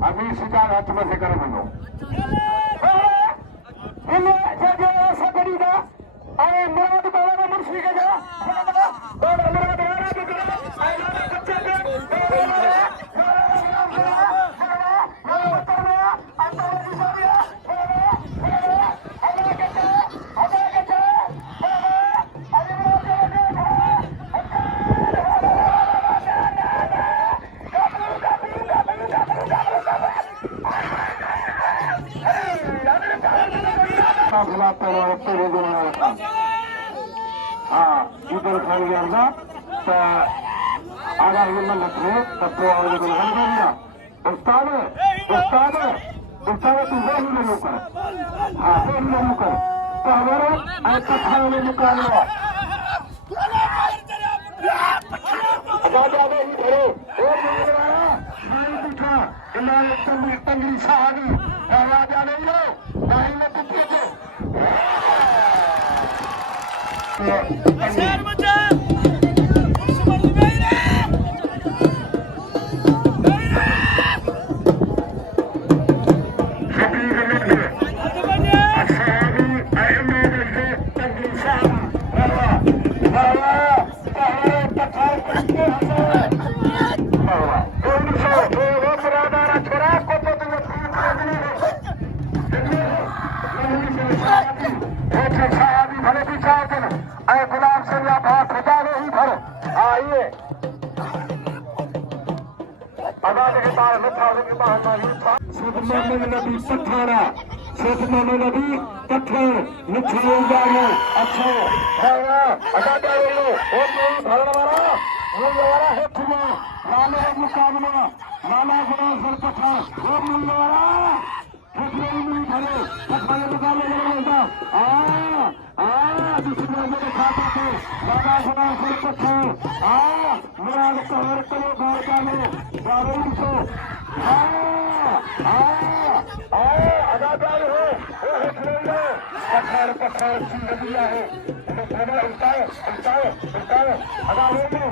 Amir Sitar hattuma sekara bunu. Ini saja sabarida. Ay murad bawara mursi ke ja. Bawara murad bawara ke ja. Ay murad bच्चे के. Judul Kalianda, ada yang menemukan ketua Judul Kalianda. Ustaz tu boleh menemukan. Boleh menemukan. Kalau ayat kata menemukan lo. Ada ini baru. Main putra, kenal tanggung sahani. Ada lo. Main putra tu. Başar Bacan! Kurşumalı Beyre! Beyre! Hadi Bacan! Asabi ayamedeki taglisam. Allah takar करके Allah. Unso वो बराबर छोरा को तो तुम ठीक नहीं साहबी भले विचार करो अरे गुलाम से या बात होता नहीं भरो आइए आजाद के बाद मिठाई के बाद सुदमान नबी पठारा सुदमान नबी पठार मिठाई जाओ अच्छा है आजाद लो वो भरने वाला है तुम्हारा लाला मुकाबला लाला गुलाम सर पठार वो मिलने वाला नहीं भरे पठार मुकाबला लगा दूसरे मेरे खाता को लाला गुलाम सर पठार मुराद कहर करो घर जानो बाबू को आजाद हो पठार पठार जिंदगिया है उठाओ आजाद हो